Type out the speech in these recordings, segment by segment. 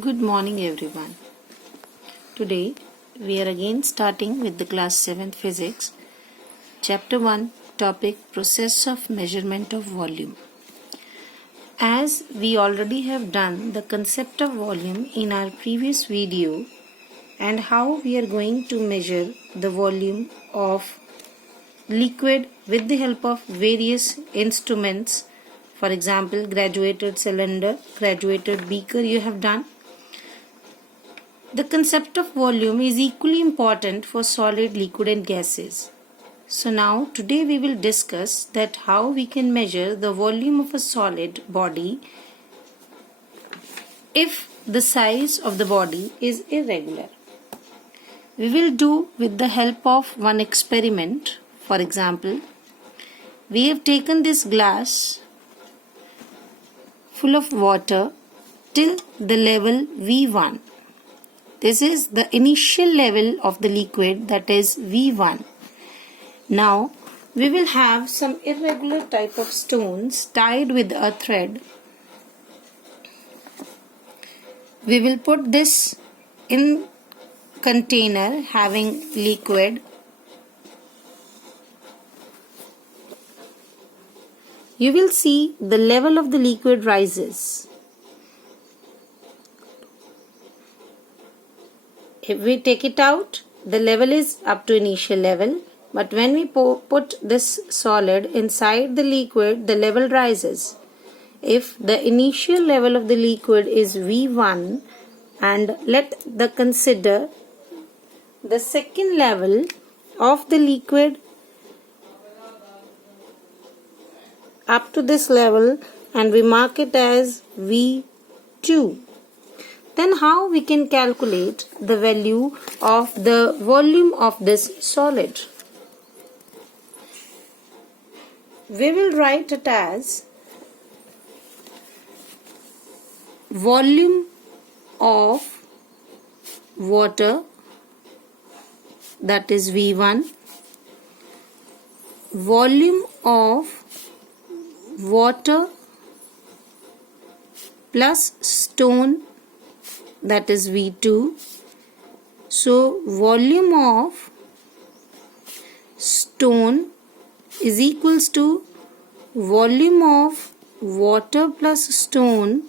Good morning everyone. Today we are again starting with the class 7th physics, chapter 1, topic process of measurement of volume. As we already have done the concept of volume in our previous video and how we are going to measure the volume of liquid with the help of various instruments, for example graduated cylinder, graduated beaker you have done. The concept of volume is equally important for solid, liquid and gases. So now today we will discuss that how we can measure the volume of a solid body if the size of the body is irregular. We will do with the help of one experiment. For example, we have taken this glass full of water till the level V1. This is the initial level of the liquid, that is V1. Now we will have some irregular type of stones tied with a thread. We will put this in container having liquid. You will see the level of the liquid rises. If we take it out, the level is up to initial level, but when we put this solid inside the liquid, the level rises. If the initial level of the liquid is V1, and let's consider the second level of the liquid up to this level, and we mark it as V2. Then how we can calculate the value of the volume of this solid? We will write it as volume of water, that is V1, volume of water plus stone, that is V2. So volume of stone is equals to volume of water plus stone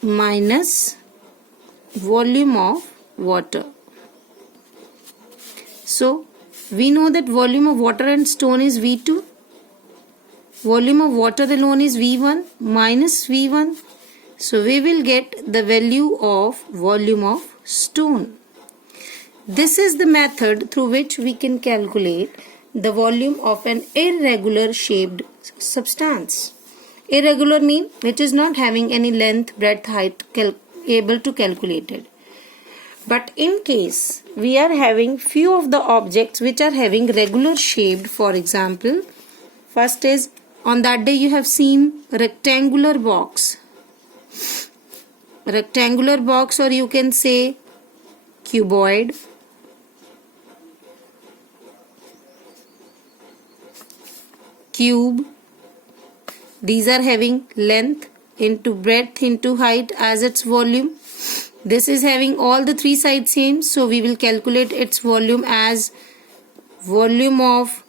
minus volume of water. So we know that volume of water and stone is V2. Volume of water alone is V1 minus V1. So we will get the value of volume of stone. This is the method through which we can calculate the volume of an irregular shaped substance. Irregular means which is not having any length, breadth, height able to calculate it. But in case we are having few of the objects which are having regular shaped, for example, first is on that day you have seen rectangular box. Rectangular box, or you can say cuboid. Cube. These are having length into breadth into height as its volume. This is having all the three sides same, so we will calculate its volume as volume of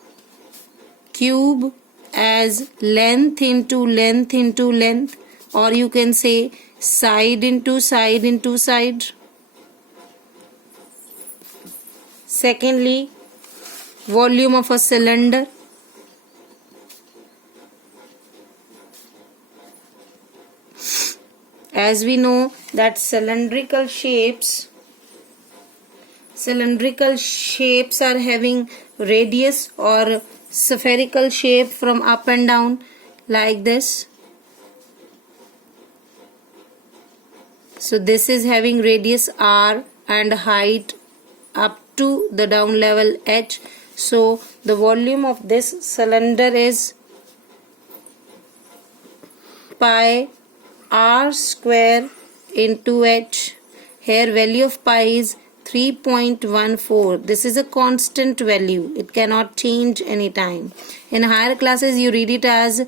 cube as length into length into length, or you can say side into side into side. Secondly, volume of a cylinder. As we know that cylindrical shapes are having radius or spherical shape from up and down like this. So this is having radius R and height up to the down level H. So the volume of this cylinder is pi R square into H. Here value of pi is 3.14. This is a constant value. It cannot change anytime. In higher classes you read it as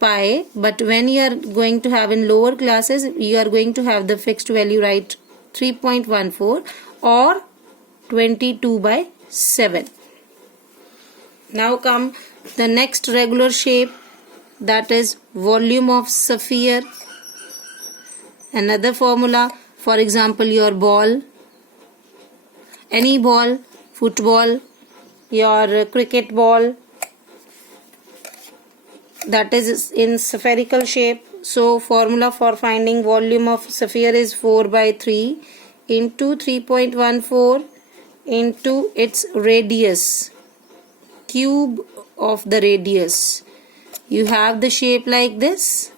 pi, but when you are going to have in lower classes, you are going to have the fixed value, right? 3.14 or 22/7. Now come the next regular shape, that is volume of sphere. Another formula, for example, your ball, any ball, football, your cricket ball, that is in spherical shape. So formula for finding volume of sphere is 4/3 into 3.14 into its radius, cube of the radius. You have the shape like this.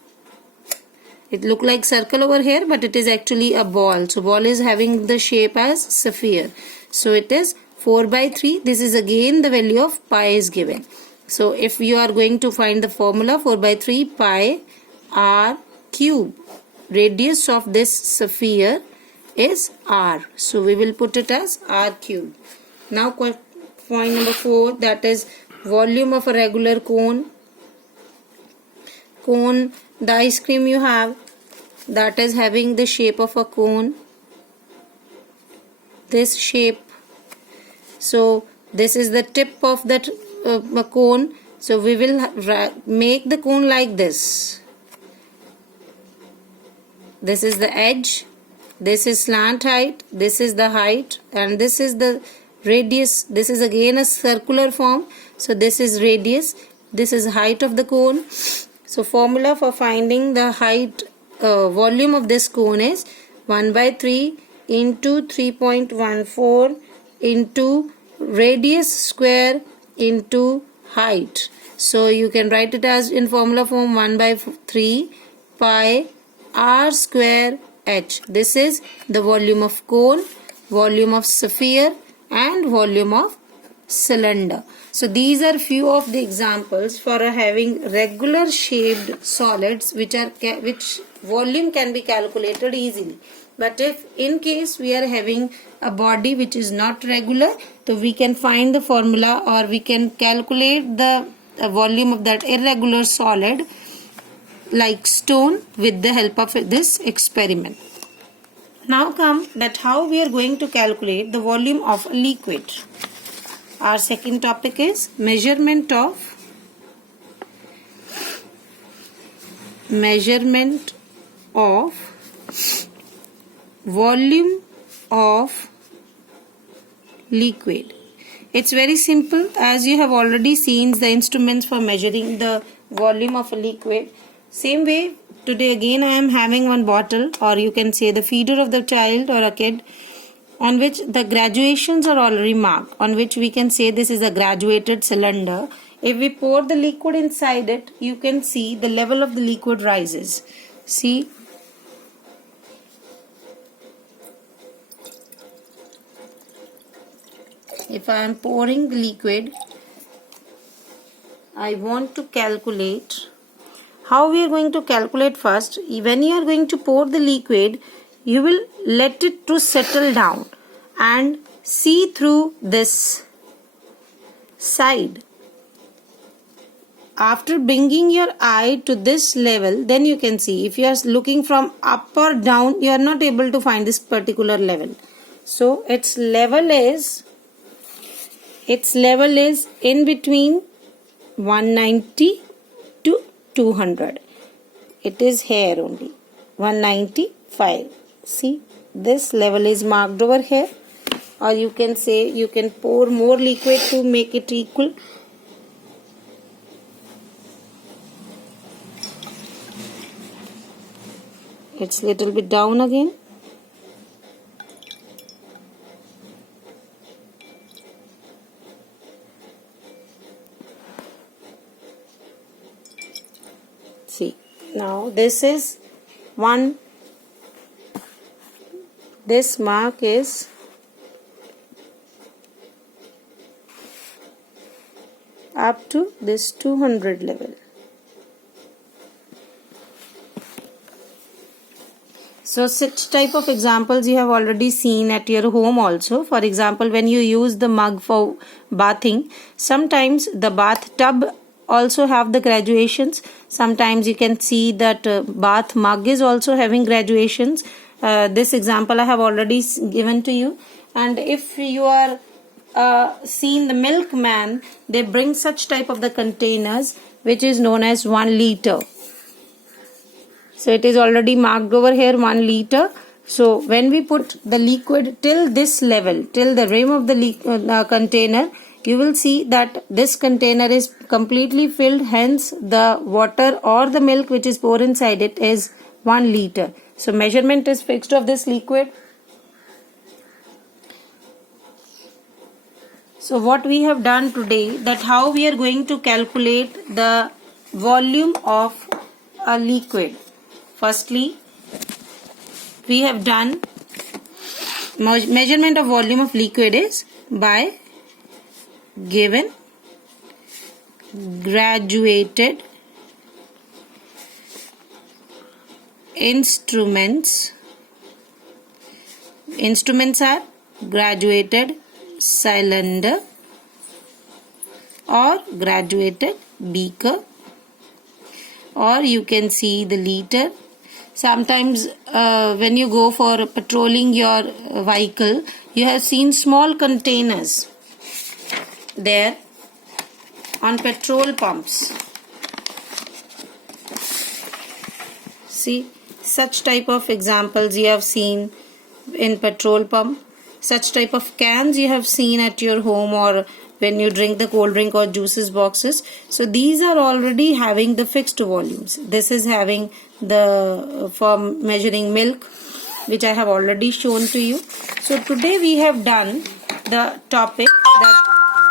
It look like circle over here, but it is actually a ball. So ball is having the shape as sphere. So it is 4/3. This is again the value of pi is given. So if you are going to find the formula, 4/3 pi r cube. Radius of this sphere is r. So we will put it as r cube. Now point number 4, that is volume of a regular cone. Cone, the ice cream you have, that is having the shape of a cone. This shape. So this is the tip of that cone. So we will make the cone like this. This is the edge. This is slant height. This is the height. And this is the radius. This is again a circular form. So this is radius. This is height of the cone. So formula for finding the height, volume of this cone is 1/3 into 3.14 into radius square into height. So you can write it as in formula form 1/3 pi r square h. This is the volume of cone, volume of sphere and volume of cylinder. So these are few of the examples for having regular shaped solids which volume can be calculated easily. But if in case we are having a body which is not regular, so we can find the formula or we can calculate the volume of that irregular solid like stone with the help of this experiment. Now come that how we are going to calculate the volume of a liquid. Our second topic is measurement of volume of liquid. It's very simple, as you have already seen the instruments for measuring the volume of a liquid. Same way, today again I am having one bottle, or you can say the feeder of the child or a kid, on which the graduations are already marked, on which we can say this is a graduated cylinder. If we pour the liquid inside it, you can see the level of the liquid rises. See, if I am pouring the liquid, I want to calculate. How we are going to calculate first? When you are going to pour the liquid, you will let it to settle down and see through this side. After bringing your eye to this level, then you can see. If you are looking from up or down, you are not able to find this particular level. So its level is in between 190 to 200. It is here only 195. See, this level is marked over here, or you can say you can pour more liquid to make it equal. It's little bit down again. See, now this is one. This mark is up to this 200 level. So such type of examples you have already seen at your home also. For example, when you use the mug for bathing, sometimes the bathtub also have the graduations. Sometimes you can see that bath mug is also having graduations. This example I have already given to you. And if you are seen the milkman, they bring such type of the containers which is known as 1 liter. So it is already marked over here 1 liter. So when we put the liquid till this level, till the rim of the container, you will see that this container is completely filled. Hence the water or the milk which is poured inside it is 1 liter. So measurement is fixed of this liquid. So what we have done today, that how we are going to calculate the volume of a liquid. Firstly, we have done measurement of volume of liquid is by given graduated instruments. Instruments are graduated cylinder or graduated beaker, or you can see the liter. Sometimes when you go for patrolling your vehicle, you have seen small containers there on petrol pumps. See, such type of examples you have seen in petrol pump. Such type of cans you have seen at your home or when you drink the cold drink or juices boxes. So these are already having the fixed volumes. This is having the for measuring milk, which I have already shown to you. So today we have done the topic that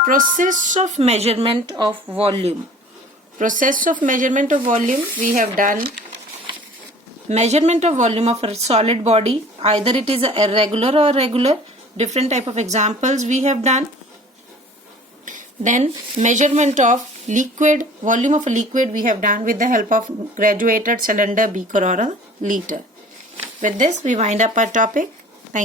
process of measurement of volume. Process of measurement of volume, we have done measurement of volume of a solid body, either it is irregular or regular. Different type of examples we have done. Then measurement of liquid, volume of a liquid we have done with the help of graduated cylinder, beaker or a liter. With this we wind up our topic.